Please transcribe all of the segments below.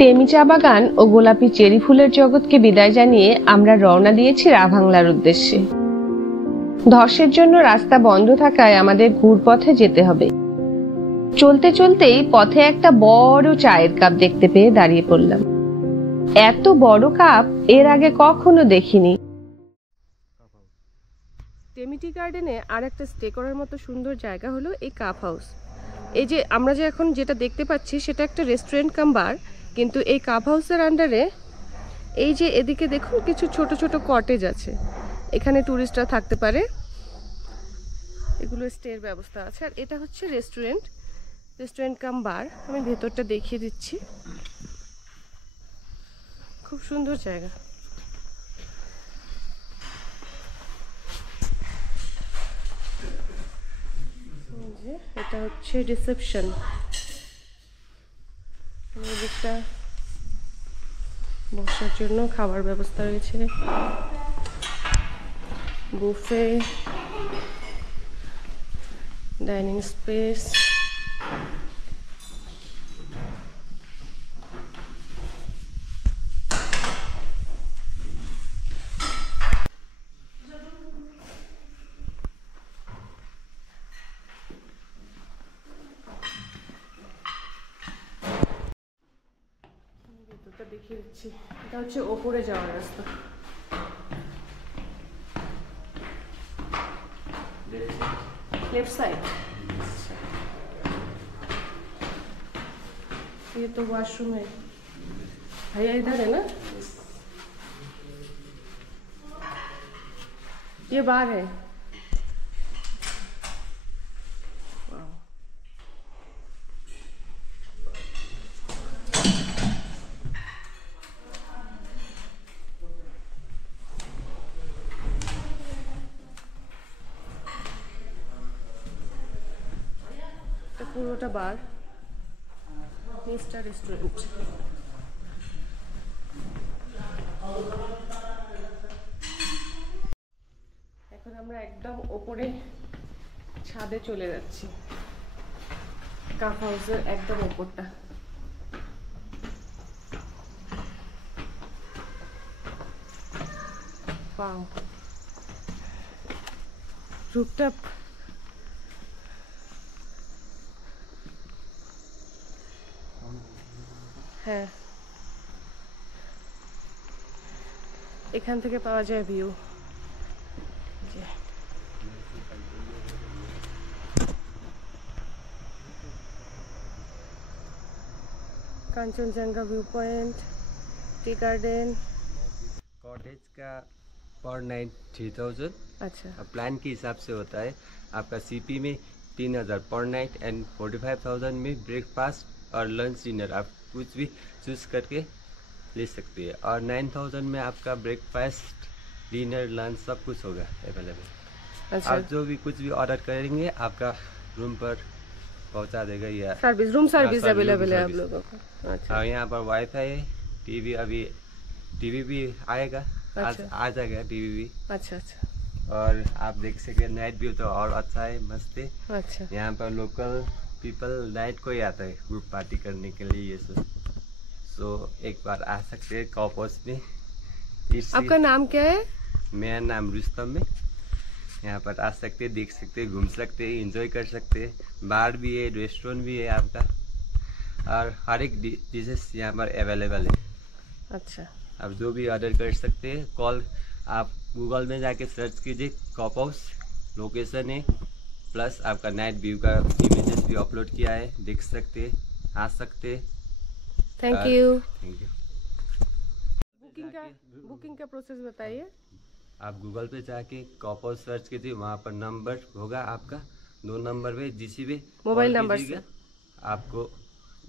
Tammy চা বাগান ও গোলাপি চেরি ফুলের জগৎকে বিদায় জানিয়ে আমরা রওনা দিয়েছি রাভাংলার উদ্দেশ্যে। ধসের জন্য রাস্তা বন্ধ থাকায় আমাদের ঘুরপথে যেতে হবে। চলতে চলতেই পথে একটা বড় চায়ের কাপ দেখতে পেয়ে দাঁড়িয়ে পড়লাম। এত বড় কাপ এর আগে কখনো দেখিনি। টেমি টি গার্ডেনে আর একটা স্টে করার মতো সুন্দর জায়গা হলো এই কাপ হাউস। এই যে আমরা যে এখন যেটা দেখতে পাচ্ছি সেটা একটা রেস্টুরেন্ট কাম বার, কিন্তু এই কাপ হাউসের আন্ডারে এই যে এদিকে দেখুন কিছু ছোট ছোট কটেজ আছে, এখানে ট্যুরিস্টরা থাকতে পারে, এগুলো স্টের ব্যবস্থা আছে। আর এটা হচ্ছে রেস্টুরেন্ট কাম বার। আমি ভেতরটা দেখিয়ে দিচ্ছি, খুব সুন্দর জায়গা। এটা হচ্ছে রিসেপশন, একটা বসার জন্য খাবার ব্যবস্থা রয়েছে, বুফে, ডাইনিং স্পেস। দেখিয়ে দিচ্ছি, এটা হচ্ছে ওপরে যাওয়ার রাস্তা। लेफ्ट साइड ये तो वॉशरूम है भैया, इधर है ना, ये बाहर है। পুরোটা বার, মিস্টার রেস্টুরেন্ট। এখন আমরা একদম ওপরে ছাদে চলে যাচ্ছি, কাপ হাউসের একদম ওপরটা। Wow, rooftop. হ্যাঁ, এখান থেকে পাওয়া যায় view. Kanchenjunga view point, tea garden. Cottage का पर नाइट 3000। अच्छा, प्लान के हिसाब से होता है। आपका सीपी में 3000 पर नाइट एंड 45,000 में ब्रेकफास्ट और लंच डिनर आप कुछ भी चूज करके ले सकते हैं। और 9000 में आपका ब्रेकफास्ट डिनर लंच सब कुछ होगा अवेलेबल। अच्छा, आप जो भी कुछ भी ऑर्डर करेंगे आपका रूम पर पहुंचा देगा। या रूम सर्विस अवेलेबल है आप लोगों को। अच्छा, यहाँ पर वाईफाई है, टीवी भी आएगा। अच्छा, आ जाएगा टीवी भी। अच्छा अच्छा, और आप देख सकते हैं नाइट व्यू तो और अच्छा है, मस्त है। अच्छा, यहाँ पर लोकल पीपल नाइट को ही आता है ग्रुप पार्टी करने के लिए ये सब। सो एक बार आ सकते हैं कॉप हाउस में। आपका नाम क्या है? मेरा नाम रुस्तम है। यहाँ पर आ सकते हैं, देख सकते हैं, घूम सकते हैं, एंजॉय कर सकते हैं। बार भी है, रेस्टोरेंट भी है आपका, और हर एक डिशेस यहाँ पर अवेलेबल है। अच्छा, आप जो भी ऑर्डर कर सकते हैं। कॉल आप गूगल में जाके सर्च कीजिए, कॉप हाउस लोकेशन है, प्लस आपका नाइट व्यू का इमेजेस भी अपलोड किया है, देख सकते हैं, आ सकते हैं। Thank you. Thank you. Booking का प्रोसेस बताइए। आप गूगल पे जाके कॉप हाउस सर्च कीजिए, वहाँ पर नंबर होगा आपका, 2 नंबर पे जिसी भी मोबाइल नंबर से आपको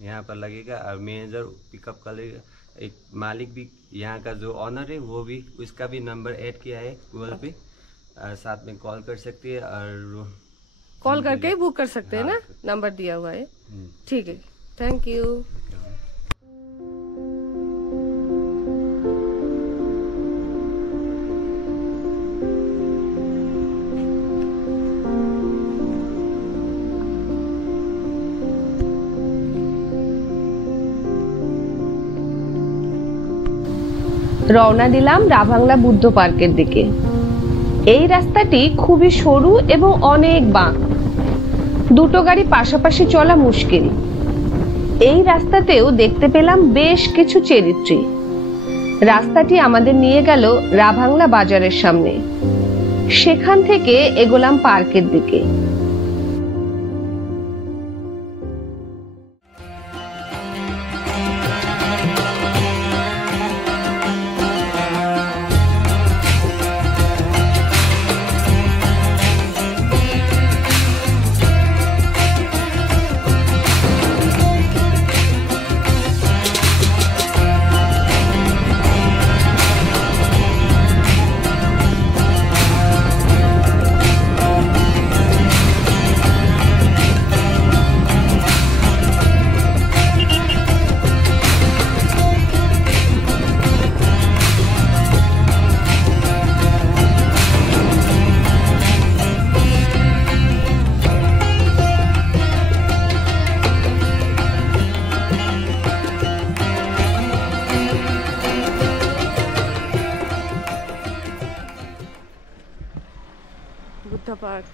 यहाँ पर लगेगा, और मैनेजर पिकअप कर लेगा। एक मालिक भी यहाँ का जो ऑनर है वो भी, उसका भी नंबर ऐड किया है गूगल पे, और साथ में कॉल कर सकते हैं, और कॉल करके ही बुक कर सकते हैं ना, नंबर दिया हुआ है। ठीक है, थैंक यू। রওনা দিলাম রাভাংলা বুদ্ধ পার্কের দিকে। এই রাস্তাটি খুবই সরু এবং অনেক বাঁক, দুটো গাড়ি পাশাপাশি চলা মুশকিল। এই রাস্তাতেও দেখতে পেলাম বেশ কিছু চেরি ট্রি। রাস্তাটি আমাদের নিয়ে গেল রাভাংলা বাজারের সামনে, সেখান থেকে এগোলাম পার্কের দিকে। বুদ্ধা পার্ক।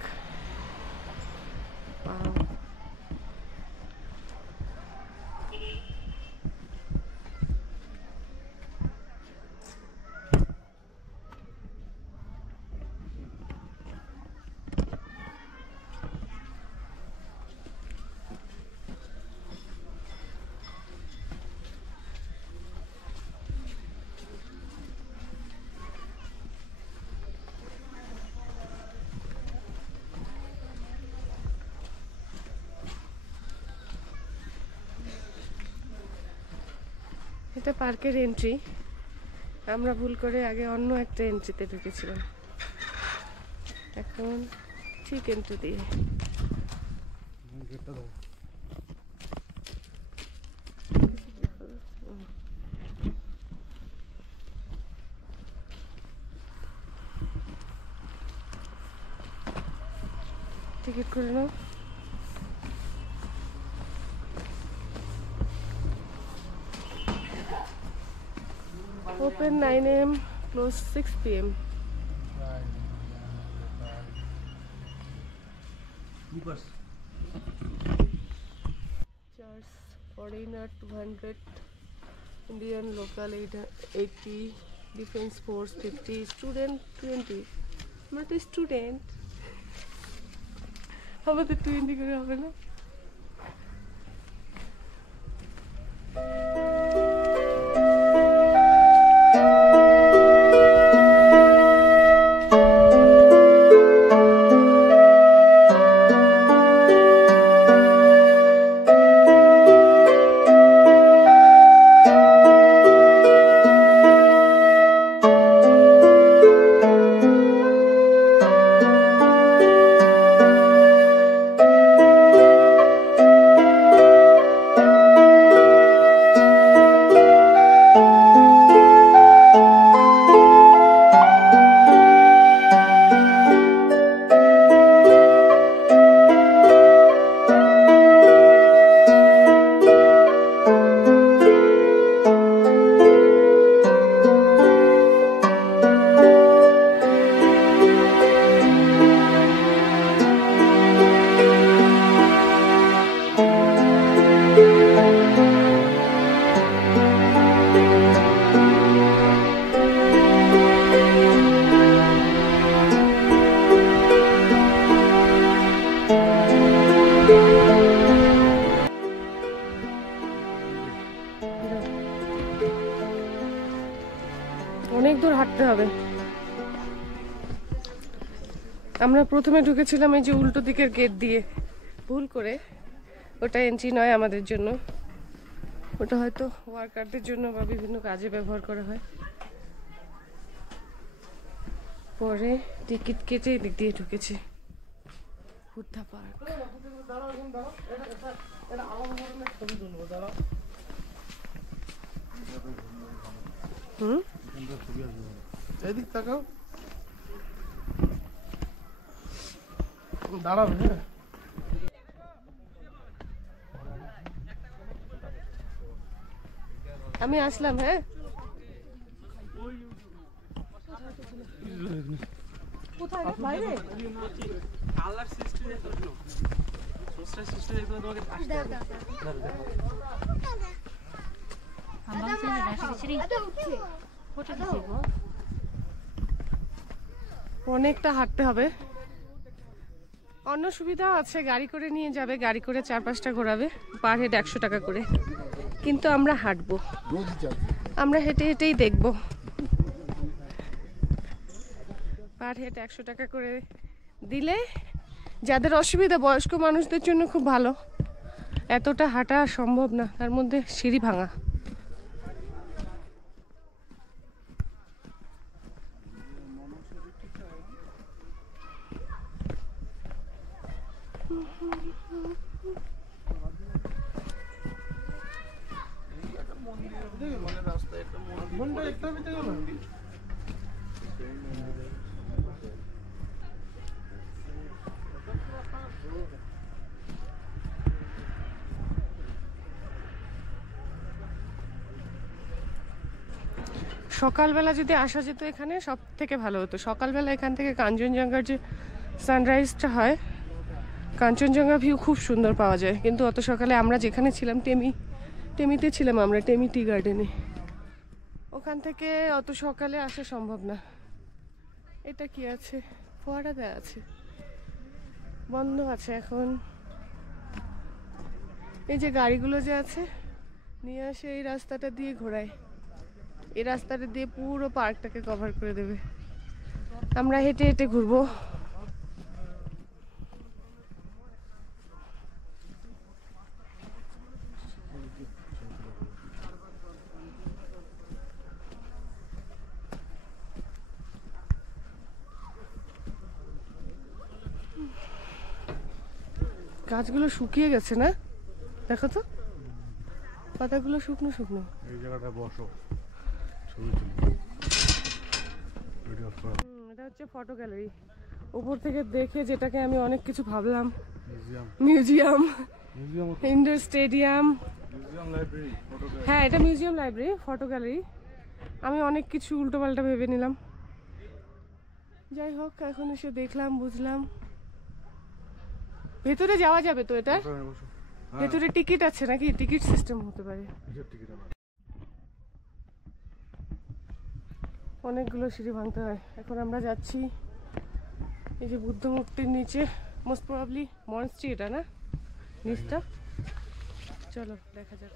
এটা পার্কের এন্ট্রি। আমরা ভুল করে আগে অন্য একটা এন্ট্রিতে ঢুকেছিলাম, এখন ঠিক এন্ট্রি দিয়ে। টিকিট করে নাও। Open 9 AM, close 6 PM. Charge foreigner 200, Indian local 80, defense force 50, student 20. আমরা তো স্টুডেন্ট, আমাদের 20 করে হবে না? অনেক দূর হাঁটতে হবে। আমরা প্রথমে ঢুকেছিলাম এই যে উল্টো দিকের গেট দিয়ে, ভুল করে। ওটা এন্ট্রি নয় আমাদের জন্য, ওটা হয়তো ওয়ার্কারদের জন্য বা বিভিন্ন কাজে ব্যবহার করা হয়। পরে টিকিট কেটে এদিক দিয়ে ঢুকেছি বুদ্ধা পার্ক। এদিক তাকাও, দাঁড়াবে। হ্যাঁ, আমি আসলাম। হ্যাঁ, ওই আল্লাহর সৃষ্টি দেখো স্রষ্টার সৃষ্টি দেখো তোমাকে আসতে হবে অনেকটা হাঁটতে হবে। অন্য সুবিধাও আছে, গাড়ি করে নিয়ে যাবে, গাড়ি করে 4-5টা ঘোরাবে, পার হেড 100 টাকা করে। কিন্তু আমরা হাঁটবো, আমরা হেঁটে হেঁটেই দেখবো। পার হেড 100 টাকা করে দিলে যাদের অসুবিধা, বয়স্ক মানুষদের জন্য খুব ভালো। এতটা হাঁটা সম্ভব না, তার মধ্যে সিঁড়ি ভাঙা। সকালবেলা যদি আসা যেত এখানে সব থেকে ভালো হতো। সকালবেলা এখান থেকে কাঞ্চনজঙ্ঘার যে সানরাইজটা হয়, কাঞ্চনজঙ্ঘা ভিউ খুব সুন্দর পাওয়া যায়। কিন্তু অত সকালে আমরা যেখানে ছিলাম, টেমিতে ছিলাম আমরা, টেমি টি গার্ডেনে, ওখান থেকে অত সকালে আসা সম্ভব না। এটা কি আছে? ফোয়ারা দেওয়া আছে, বন্ধ আছে এখন। এই যে গাড়িগুলো যে আছে নিয়ে আসে, এই রাস্তাটা দিয়ে ঘোরায়, এই রাস্তাটা দিয়ে পুরো পার্কটাকে কভার করে দেবে। আমরা হেঁটে হেঁটে ঘুরবো। গাছগুলো শুকিয়ে গেছে না, দেখো তো পাতাগুলো শুকনো শুকনো। এই জায়গাটা বসো, ছবি এটা হচ্ছে ফটো গ্যালারি। উপর থেকে দেখে যেটাকে আমি অনেক কিছু ভাবলাম, museum, museum, museum, indoor stadium. Museum, library, photo gallery. হ্যাঁ, এটা মিউজিয়াম, লাইব্রেরি, ফটো গ্যালারি। আমি অনেক কিছু উল্টোপাল্টা ভেবে নিলাম। যাই হোক, এখন এসে দেখলাম, বুঝলাম। ভেতরে যাওয়া যাবে তো? এটা ভেতরে টিকিট আছে নাকি? টিকিট সিস্টেম হতে পারে। অনেকগুলো সিঁড়ি ভাঙতে হয়। এখন আমরা যাচ্ছি এই যে বুদ্ধ মূর্তির নিচে, মোস্ট প্রবাবলি মনস্ট্রি, এটা না নিচটা? চলো দেখা যাক।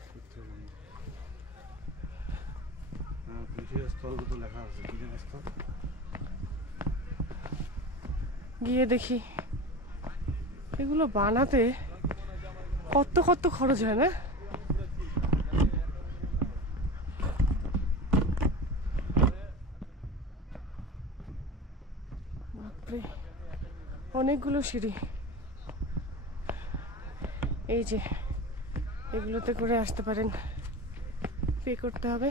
গিয়ে দেখি এগুলো বানাতে কত কত খরচ হয় না? অনেকগুলো সিঁড়ি, এই যে এগুলোতে করে আসতে পারেন, পে করতে হবে।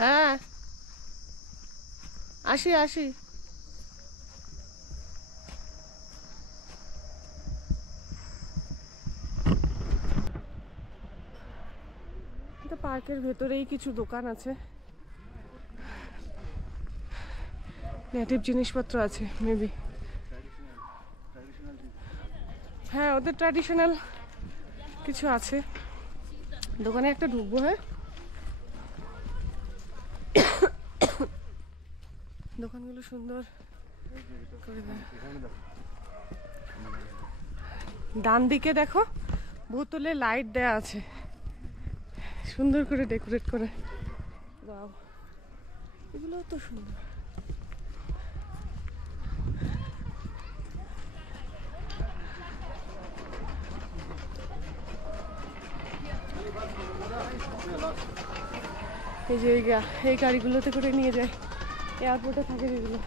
হ্যাঁ, আসি আসি। পার্কের ভেতরেই কিছু দোকান আছে, নেটিভ জিনিসপত্র আছে মেবি। হ্যাঁ, ওদের ট্র্যাডিশনাল কিছু আছে। দোকানে একটা ঢুকবো। হ্যাঁ, দোকানগুলো সুন্দর করে দেয়। ডান দিকে দেখো বোতলে লাইট দেয়া আছে, সুন্দর করে ডেকোরেট করে। ওয়াও, এগুলো তো সুন্দর। এই যে এই গাড়িগুলোতে করে নিয়ে যায়, এয়ারপোর্টে থাকে যেগুলো।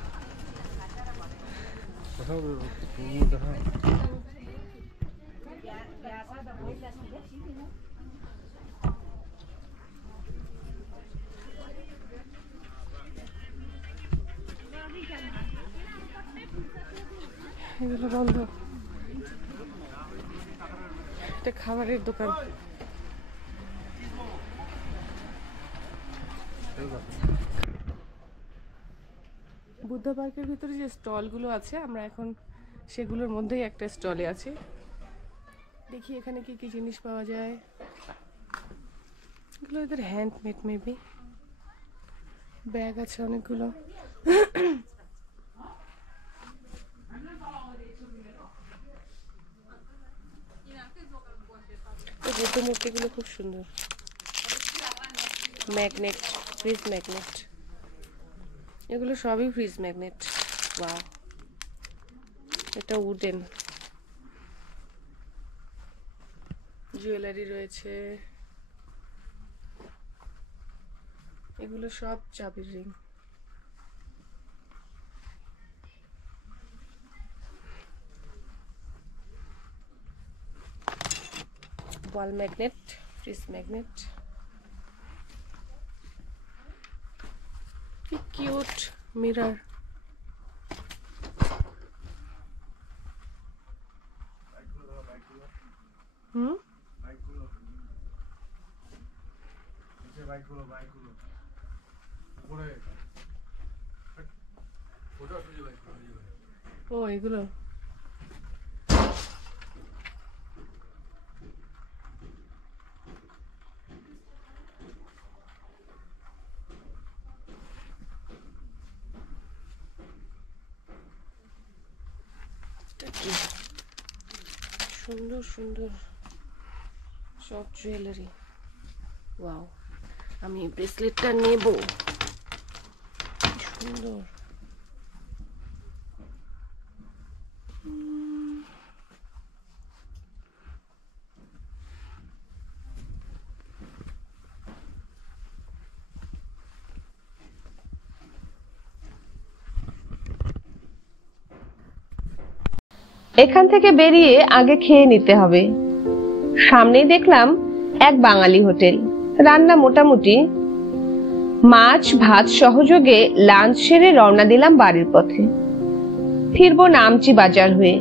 এগুলো বন্ধ। এটা খাবারের দোকান। বুদ্ধ পার্কের ভিতরে যে স্টলগুলো আছে, আমরা এখন সেগুলোর মধ্যেই একটা স্টলে আছি। দেখি এখানে কি কি জিনিস পাওয়া যায়। এগুলো এদের হ্যান্ডমেড মেবি। ব্যাগ আছে অনেকগুলো। এই বুদ্ধ মূর্তিগুলো খুব সুন্দর। ম্যাগনেট, ফ্রিজ ম্যাগনেট, এগুলো সবই ফ্রিজ ম্যাগনেট। ওয়াও, এটা উডেন। জুয়েলারি রয়েছে, এগুলো সব চাবির রিং। ওয়াল ম্যাগনেট, ফ্রিজ ম্যাগনেট। কি কিউট মিরর। হুম, ও এগুলো কি সুন্দর সুন্দর সব জুয়েলারি। ওয়াও, আমি ব্রেসলেটটা নেব। সুন্দর। এখান থেকে বেরিয়ে আগে খেয়ে নিতে হবে। সামনেই দেখলাম এক বাঙালি হোটেল। রান্না মোটামুটি। মাছ ভাত সহযোগে লাঞ্চ সেরে রওনা দিলাম বাড়ির পথে। ফিরবো নামচি বাজার হয়ে।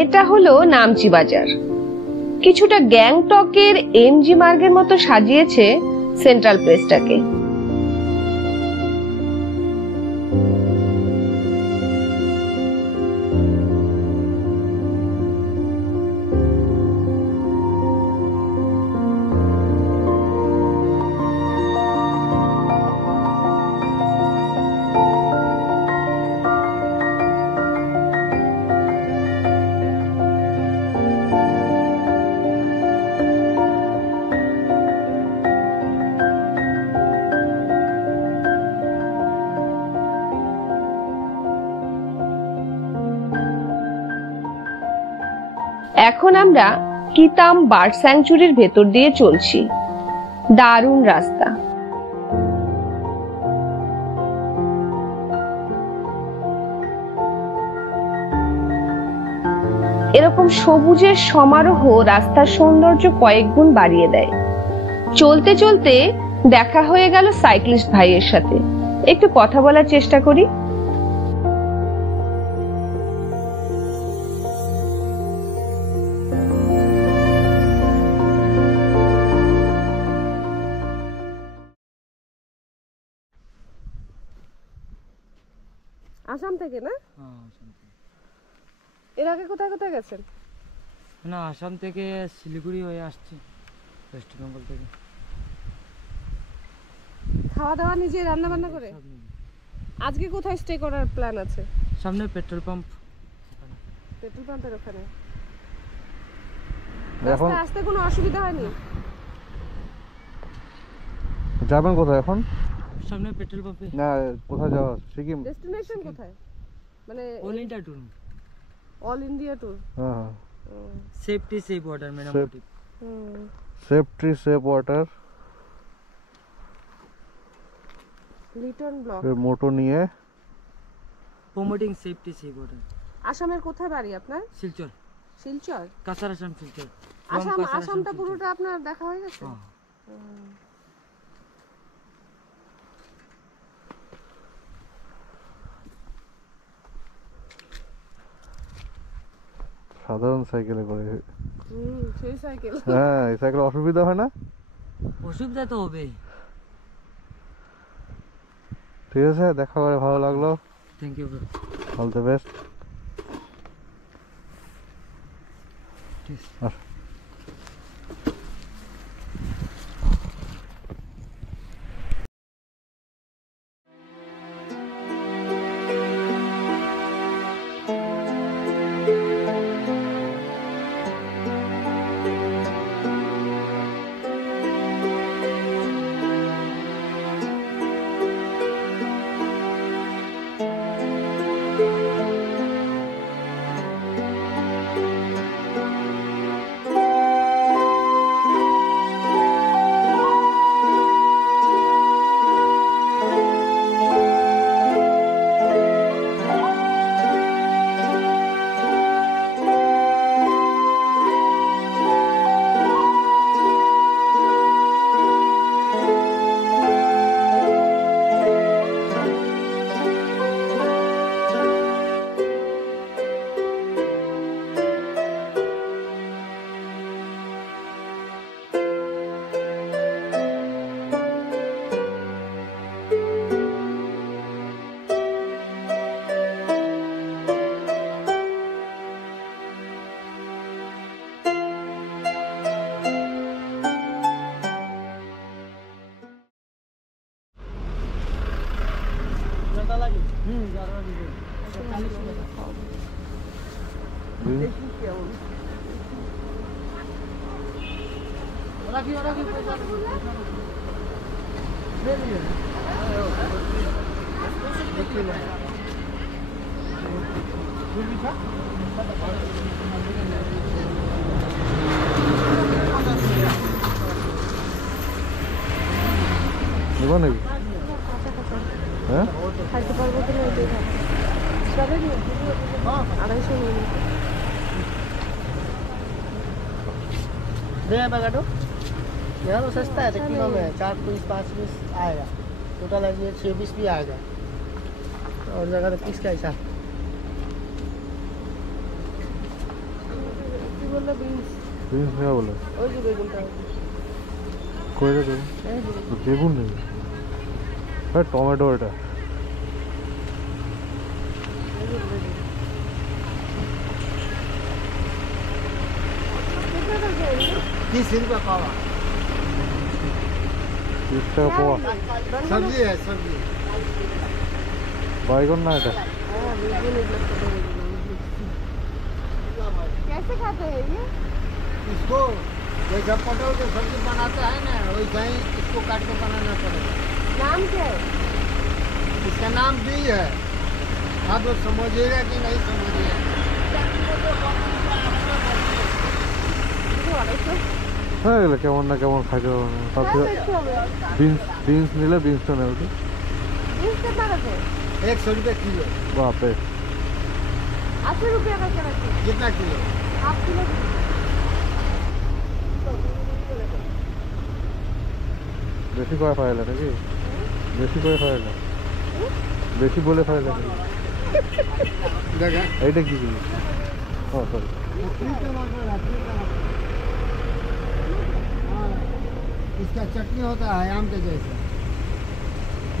এটা হলো নামচি বাজার। কিছুটা গ্যাংটকের এমজি মার্গের মতো সাজিয়েছে সেন্ট্রাল প্লেসটাকে। এখন আমরা কিতাম বার্ড স্যাংচুরির ভেতর দিয়ে চলছি। দারুণ রাস্তা। এরকম সবুজের সমারোহ রাস্তার সৌন্দর্য কয়েক গুণ বাড়িয়ে দেয়। চলতে চলতে দেখা হয়ে গেল সাইক্লিস্ট ভাইয়ের সাথে। একটু কথা বলার চেষ্টা করি। আসাম থেকে না? এর আগে কোথায় কোথায় গেছেন? না, আসাম থেকে শিলিগুড়ি হয়ে আসছি, ওয়েস্ট বেঙ্গল থেকে। খাওয়া দাওয়া নিজে রান্না বান্না করে? আজকে কোথায় স্টে করার প্ল্যান আছে? সামনে পেট্রোল পাম্প। পেট্রোল পাম্পের ওখানে। এখন রাস্তায় আসতে কোনো অসুবিধা হয়নি? যাবেন কোথায় এখন? সামনে পেট্রোল পাম্পে না কোথায় যাওয়া সিকিম? ডেস্টিনেশন কোথায়, মানে all India tour, all India tour? হ্যাঁ হ্যাঁ, সেফটি সেফ ওয়াটার মেরা Safe. Motive. Safe tree safe water Liton block. এর মোটো নিয়ে প্রমোটিং সেফটি সেফ ওয়াটার। আসামের কোথায় বাড়ি আপনার? শিলচর, শিলচর? কাসার আসাম, শিলচর। আসামটা পুরোটা আপনার দেখা হয়ে গেছে? সাধারণ সাইকেলে করে। সেই সাইকেল। হ্যাঁ এই সাইকেলে অসুবিধা হয় না? অসুবিধা তো হবে। ঠিক আছে, দেখা করে ভালো লাগলো। Thank you bro. All the best. আর দেবো নাকি? হ্যাঁ খাইতে পারবো কিনা ওইটাই ভাবছি। তবে 250 নিয়ে दे बगाटो यहाँ तो सस्ता है, किलो में 4 पीस 5 पीस आएगा, टोटल है 6 पीस भी आएगा, और जगह तो पीस का हिसाब। কি বললো? বিনস। বিনস নেওয়া বলে ওই যে বেগুনটা। করে দেবো। বেগুন নেই, হ্যাঁ টমেটো এটা। ₹30 पावा 30 টাকা পাওয়া। सब्जी है, सब्जी বাইগন না এটা? कैसे खाते हैं ये? इसको जैसा पटल के सब्जी बनाते हैं ना, वैसा ही इसको काट के बनाना पड़ेगा। नाम क्या है? इसका नाम भी है, आप लोग समझिएगा कि नहीं समझिएगा। হ্যাঁ এগুলো কেমন না কেমন খাইতে পারবো না। তার থেকে বিনস নিলে বিনসটা নেবে তো। बीन्स कितना रखे? 100 रुपये किलो। বাপরে 80 रुपया का क्या रखे? कितना किलो? Half kilo. বেশি করে ফাইলে নাকি? বেশি করে ফাইলে, বেশি বলে ফাইলে নাকি? देखा এইটা কি জিনিস? ও সরি, इसका चटनी होता है आम के जैसा,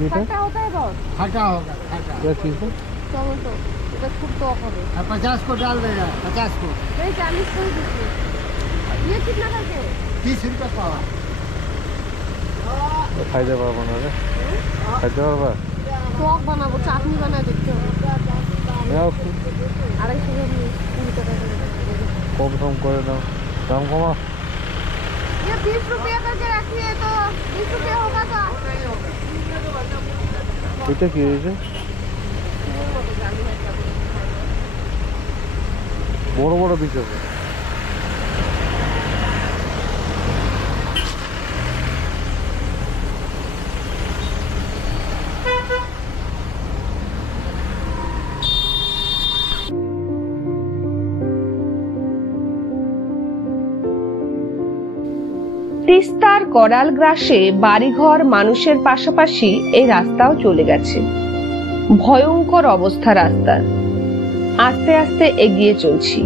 এটা खट्टा होता है बहुत। खटा होगा, खटा। क्या चीज है? टमेटो এটা খুব টক হবে। और 50 को डाल देगा, 50 को। नहीं 40 को ही दीजिए। ये कितना करके? 30 रुपये पावा। খাইতে পারবো না রে, খাইতে পারবা? টক বানাবো, চাটনি বানায় দেখতে হবে। নাও 250 গ্রাম 20 টাকা করে। কম সম করে দাও, দাম কমা। ये 20 रुपया करके रखिए तो 20 रुपया होगा तो এটা কি হয়েছে? বড় বড় পিস আছে। তিস্তার করাল গ্রাসে বাড়িঘর মানুষের পাশাপাশি এই রাস্তাও চলে গেছে। ভয়ঙ্কর অবস্থা রাস্তার। আস্তে আস্তে এগিয়ে চলছি।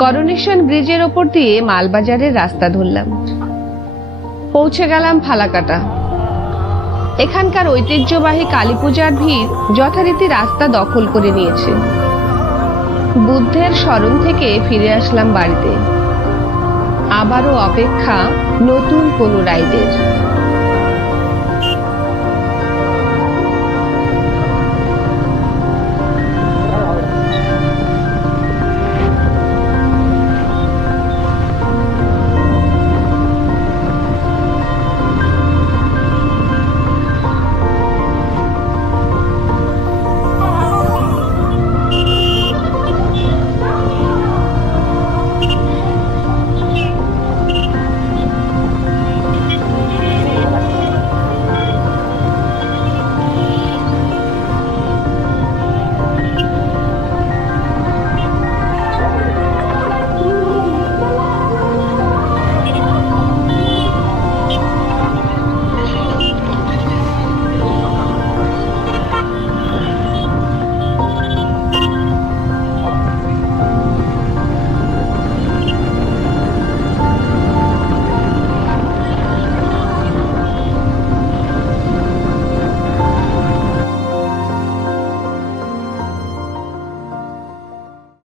করোনেশন ব্রিজের ওপর দিয়ে মালবাজারের রাস্তা ধরলাম। পৌঁছে গেলাম ফালাকাটা। এখানকার ঐতিহ্যবাহী কালী পূজার ভিড় যথারীতি রাস্তা দখল করে নিয়েছে। বুদ্ধের স্মরণ থেকে ফিরে আসলাম বাড়িতে। আবারও অপেক্ষা নতুন কোনো রাইডের।